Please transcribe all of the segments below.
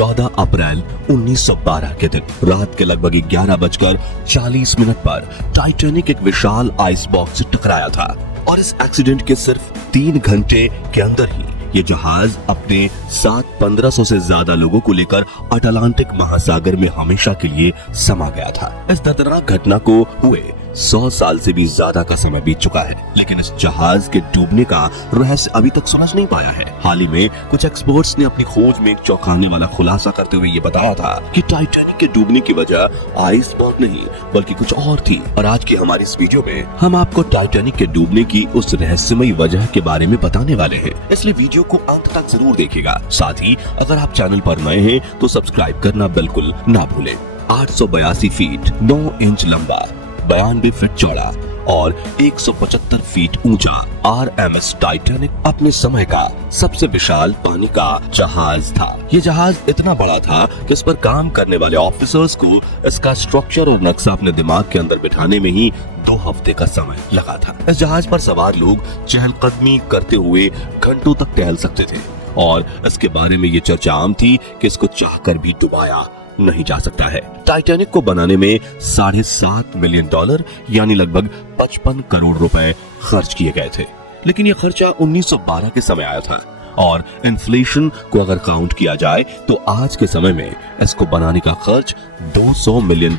14 अप्रैल 1912 के दिन रात के लगभग 11:40 पर टाइटैनिक एक विशाल आइसबॉक्स से टकराया था और इस एक्सीडेंट के सिर्फ 3 घंटे के अंदर ही ये जहाज अपने साथ 1500 से ज्यादा लोगों को लेकर अटलांटिक महासागर में हमेशा के लिए समा गया था। इस दर्दनाक घटना को हुए 100 साल से भी ज्यादा का समय बीत चुका है, लेकिन इस जहाज के डूबने का रहस्य अभी तक सुलझ नहीं पाया है। हाल ही में कुछ एक्सपर्ट्स ने अपनी खोज में एक चौंकाने वाला खुलासा करते हुए ये बताया था कि टाइटैनिक के डूबने की वजह आइसबर्ग नहीं बल्कि कुछ और थी। और आज की हमारी इस वीडियो में हम आपको टाइटैनिक के डूबने की उस रहस्यमयी वजह के बारे में बताने वाले हैं, इसलिए वीडियो को अंत तक जरूर देखिएगा। साथ ही अगर आप चैनल पर नए हैं तो सब्सक्राइब करना बिल्कुल ना भूलें। 882 फीट 9 इंच लंबा, 92 फीट चौड़ा और 175 फीट ऊंचा RMS टाइटैनिक अपने समय का सबसे विशाल पानी का जहाज था। ये जहाज इतना बड़ा था कि इस पर काम करने वाले ऑफिसर्स को इसका स्ट्रक्चर और नक्शा अपने दिमाग के अंदर बिठाने में ही 2 हफ्ते का समय लगा था। इस जहाज पर सवार लोग चहलकदमी करते हुए घंटों तक टहल सकते थे और इसके बारे में ये चर्चा आम थी कि इसको चाहकर भी डुबाया नहीं जा सकता है। टाइटैनिक को बनाने में $7.5 मिलियन यानी लगभग 55 करोड़ रुपए खर्च किए गए थे, लेकिन यह खर्चा 1912 के समय आया था और इन्फ्लेशन को अगर काउंट किया जाए तो आज के समय में इसको बनाने का खर्च $200 मिलियन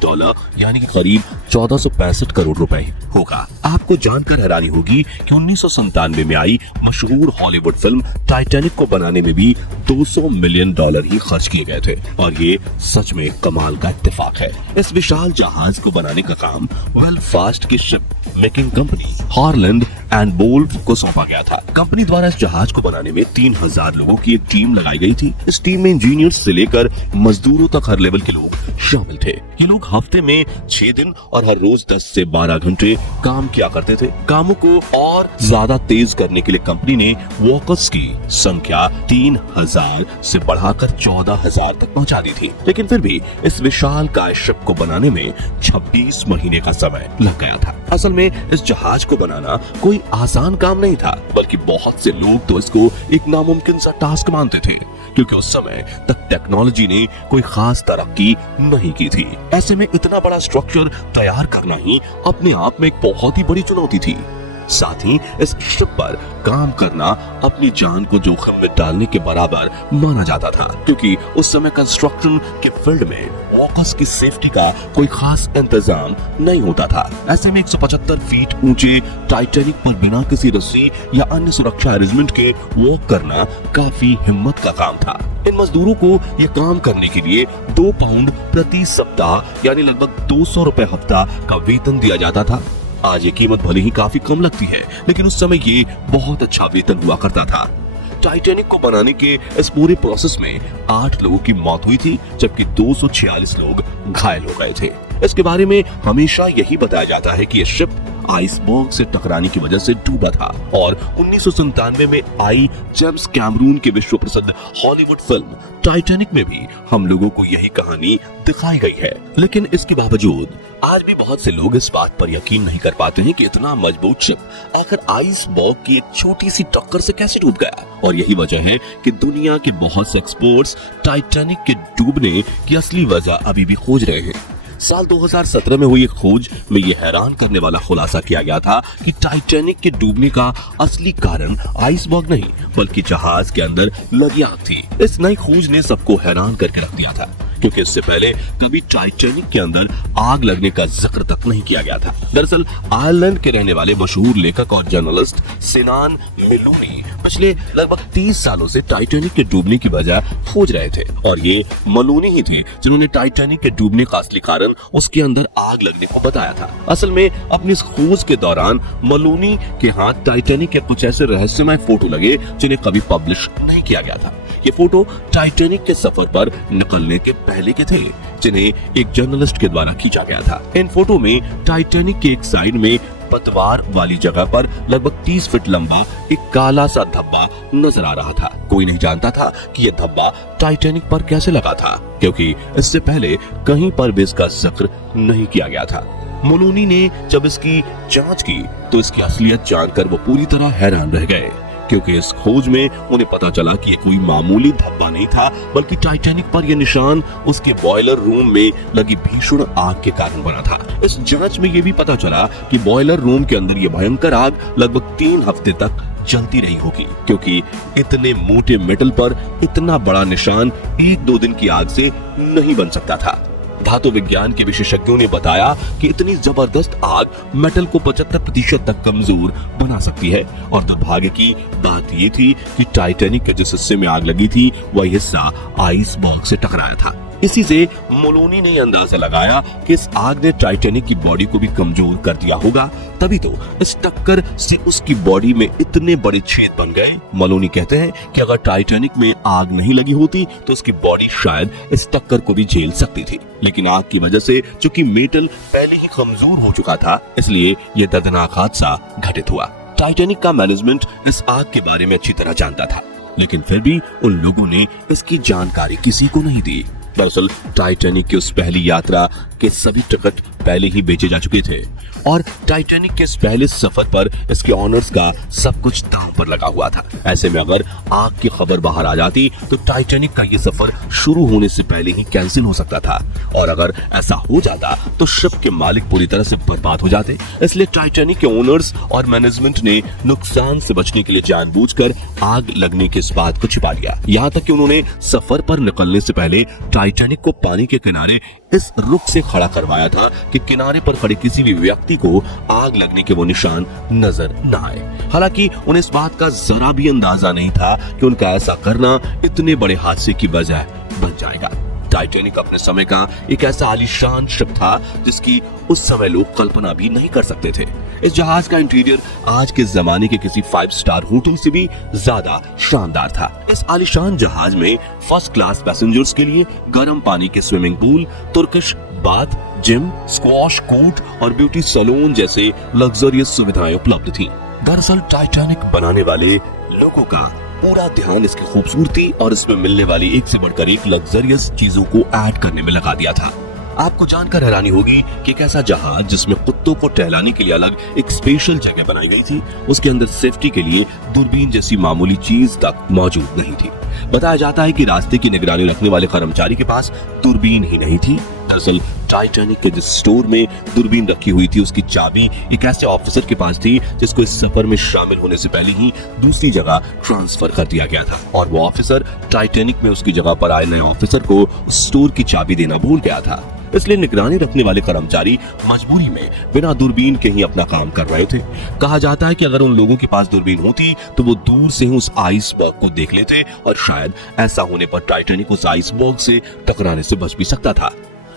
यानी कि करीब 1465 करोड़ रुपए होगा। आपको जानकर हैरानी होगी कि 1997 में आई मशहूर हॉलीवुड फिल्म टाइटैनिक को बनाने में भी $200 मिलियन ही खर्च किए गए थे और ये सच में कमाल का इत्तेफाक है। इस विशाल जहाज को बनाने का काम बेलफास्ट की ship making company Harland and bolt को सौंपा गया था। कंपनी द्वारा इस जहाज को बनाने में 3000 लोगों की एक टीम लगाई गई थी। इस टीम में इंजीनियर्स से लेकर मजदूरों तक हर लेवल के लोग शामिल थे। ये लोग हफ्ते में 6 दिन और हर रोज 10 से 12 घंटे काम किया करते थे। कामों को और ज्यादा तेज करने के लिए कंपनी ने वर्कर्स की संख्या 3000 से बढ़ाकर 14000 तक पहुंचा दी थी, लेकिन फिर भी इस विशाल काय शिप को बनाने में 26 महीने का समय लग गया था। असल में इस जहाज को बनाना कोई आसान काम नहीं था, बल्कि बहुत से लोग तो इसको एक नामुमकिन सा टास्क मानते थे, क्योंकि उस समय तक टेक्नोलॉजी ने कोई खास तरक्की नहीं की थी। ऐसे में इतना बड़ा स्ट्रक्चर तैयार करना ही अपने आप में एक बहुत ही बड़ी चुनौती थी। साथ ही इस शिप पर काम करना अपनी जान को जोखिम में डालने के बराबर माना जाता था, क्योंकि उस समय कंस्ट्रक्शन के फील्ड में वर्कर्स की सेफ्टी का कोई खास इंतजाम नहीं होता था। ऐसे में 175 फीट ऊंचे टाइटैनिक पर बिना किसी रस्सी या अन्य सुरक्षा अरेंजमेंट के वर्क करना काफी हिम्मत का काम था। इन मजदूरों को यह काम करने के लिए 2 पाउंड प्रति सप्ताह यानी लगभग 200 रुपए हफ्ता का वेतन दिया जाता था। आज ये कीमत भले ही काफी कम लगती है, लेकिन उस समय ये बहुत अच्छा वेतन हुआ करता था। टाइटैनिक को बनाने के इस पूरे प्रोसेस में 8 लोगों की मौत हुई थी, जबकि 246 लोग घायल हो गए थे। इसके बारे में हमेशा यही बताया जाता है कि ये शिप आइसबर्ग से टकराने की वजह से डूबा था और 1997 में आई जेम्स कैमरून की विश्व प्रसिद्ध हॉलीवुड फिल्म टाइटैनिक में भी हम लोगों को यही कहानी दिखाई गई है। लेकिन इसके बावजूद आज भी बहुत से लोग इस बात पर यकीन नहीं कर पाते हैं कि इतना मजबूत शिप आखिर आइसबर्ग की एक छोटी सी टक्कर से कैसे डूब गया। और यही वजह है कि दुनिया के बहुत से एक्सपर्ट्स टाइटैनिक के डूबने की असली वजह अभी भी खोज रहे हैं। साल 2017 में हुई एक खोज में ये हैरान करने वाला खुलासा किया गया था कि टाइटैनिक के डूबने का असली कारण आइसबर्ग नहीं बल्कि जहाज के अंदर लगी आग थी। इस नई खोज ने सबको हैरान करके रख दिया था, क्योंकि इससे पहले कभी टाइटैनिक के अंदर आग लगने का जिक्र तक नहीं किया गया था। दरअसल आयरलैंड के रहने वाले मशहूर लेखक और जर्नलिस्ट सिनान मेलोनी पिछले लगभग 30 सालों से टाइटैनिक के डूबने की वजह खोज रहे थे और ये मलोनी ही थी जिन्होंने टाइटैनिक के डूबने का असली कारण उसके अंदर आग लगने को बताया था। असल में अपनी इस खोज के दौरान मलोनी के हाथ टाइटैनिक के कुछ ऐसे रहस्यमय फोटो लगे जिन्हें कभी पब्लिश नहीं किया गया था। ये फोटो टाइटैनिक के सफर पर निकलने के पहले के थे, जिन्हें एक जर्नलिस्ट के द्वारा खींचा गया था। इन फोटो में टाइटैनिक के एक साइड में पतवार वाली जगह पर लगभग 30 फीट लंबा एक काला सा धब्बा नजर आ रहा था। कोई नहीं जानता था कि यह धब्बा टाइटैनिक पर कैसे लगा था, क्योंकि इससे पहले कहीं पर भी इसका जिक्र नहीं किया गया था। मोलोनी ने जब इसकी जांच की तो इसकी असलियत जानकर वो पूरी तरह हैरान रह गए, क्योंकि इस खोज में उन्हें पता चला कि ये कोई मामूली धब्बा नहीं था, बल्कि टाइटैनिक पर यह निशान उसके बॉयलर रूम में लगी भीषण आग के कारण बना था। इस जांच में यह भी पता चला कि बॉयलर रूम के अंदर यह भयंकर आग लगभग 3 हफ्ते तक जलती रही होगी, क्योंकि इतने मोटे मेटल पर इतना बड़ा निशान 1-2 दिन की आग से नहीं बन सकता था। धातु विज्ञान के विशेषज्ञों ने बताया कि इतनी जबरदस्त आग मेटल को 75% तक कमजोर बना सकती है। और दुर्भाग्य की बात ये थी कि टाइटैनिक के जिस हिस्से में आग लगी थी वह हिस्सा आइस बॉक्स से टकराया था। इसी से मोलोनी ने अंदाजा लगाया कि इस आग ने टाइटैनिक की बॉडी को भी कमजोर कर दिया होगा, तभी तो इस टक्कर से उसकी बॉडी में इतने बड़े छेद बन गए। मोलोनी कहते हैं कि अगर टाइटैनिक में आग नहीं लगी होती तो उसकी बॉडी शायद इस टक्कर को भी झेल सकती थी, लेकिन आग की वजह से चूंकि मेटल पहले ही कमजोर हो चुका था, इसलिए यह दर्दनाक हादसा घटित हुआ। टाइटैनिक का मैनेजमेंट इस आग के बारे में अच्छी तरह जानता था, लेकिन फिर भी उन लोगों ने इसकी जानकारी किसी को नहीं दी। दरअसल टाइटैनिक की उस पहली यात्रा के सभी टिकट पहले ही बेचे जा चुके थे और टाइटैनिक के इस पहले सफर पर इसके ऑनर्स का सब कुछ दांव पर लगा हुआ था। ऐसे में अगर आग की खबर बाहर आ जाती तो टाइटैनिक का ये सफर शुरू होने से पहले ही कैंसिल हो सकता था, और अगर ऐसा हो जाता तो शिप के मालिक पूरी तरह से बर्बाद हो जाते। इसलिए टाइटैनिक के ओनर्स और मैनेजमेंट ने नुकसान से बचने के लिए जानबूझकर आग लगने के इस बात को छिपा लिया। यहाँ तक कि उन्होंने सफर पर निकलने से पहले टाइटैनिक को पानी के किनारे इस रुख से खड़ा करवाया था कि किनारे पर खड़े किसी भी व्यक्ति को आग लगने के वो निशान नजर न आए। हालांकि उन्हें इस बात का जरा भी अंदाजा नहीं था कि उनका ऐसा करना इतने बड़े हादसे की वजह बन जाएगा। टाइटैनिक अपने समय का एक ऐसा आलीशान शिप था जिसकी उस समय लोग कल्पना भी नहीं कर सकते थे। इस जहाज का इंटीरियर आज के जमाने के किसी 5 स्टार होटल से भी ज्यादा शानदार था। इस आलीशान जहाज में फर्स्ट क्लास पैसेंजर्स के लिए गर्म पानी के swimming pool, Turkish bath, gym, squash court और ब्यूटी सैलून जैसे लग्जरियस सुविधाएं उपलब्ध थीं। दरअसल टाइटैनिक बनाने वाले लोगों का पूरा ध्यान इसकी खूबसूरती और इसमें मिलने वाली एक से बढ़कर एक लग्जरियस चीजों को ऐड करने में लगा दिया था। आपको जानकर हैरानी होगी कि एक ऐसा जहाज जिसमें कुत्तों को टहलाने के लिए अलग एक स्पेशल जगह बनाई गई थी, उसके अंदर सेफ्टी के लिए दूरबीन जैसी मामूली चीज तक मौजूद नहीं थी। बताया जाता है कि रास्ते की निगरानी रखने वाले कर्मचारी के पास दूरबीन ही नहीं थी। दरअसल टाइटैनिक के जिस स्टोर में दूरबीन रखी हुई थी उसकी चाबी एक ऐसे ऑफिसर के पास थी जिसको इस सफर में शामिल होने से पहले ही दूसरी जगह ट्रांसफर कर दिया गया था, और वो ऑफिसर टाइटैनिक में उसकी जगह पर आए नए ऑफिसर को स्टोर की चाबी देना भूल गया था। इसलिए निगरानी रखने वाले कर्मचारी मजबूरी में बिना दूरबीन के ही अपना काम कर रहे थे। कहा जाता है कि अगर उन लोगों के पास दूरबीन होती तो वो दूर से ही उस आइसबर्ग को देख लेते, और शायद ऐसा होने पर टाइटैनिक उस आइसबर्ग से टकराने से बच भी सकता था।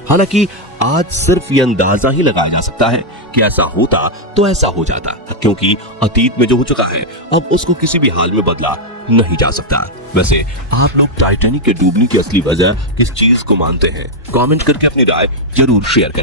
हालांकि आज सिर्फ ये अंदाजा ही लगाया जा सकता है कि ऐसा होता तो ऐसा हो जाता, क्योंकि अतीत में जो हो चुका है अब उसको किसी भी हाल में बदला नहीं जा सकता। वैसे आप लोग टाइटैनिक के डूबने की असली वजह किस चीज को मानते हैं? कमेंट करके अपनी राय जरूर शेयर करें।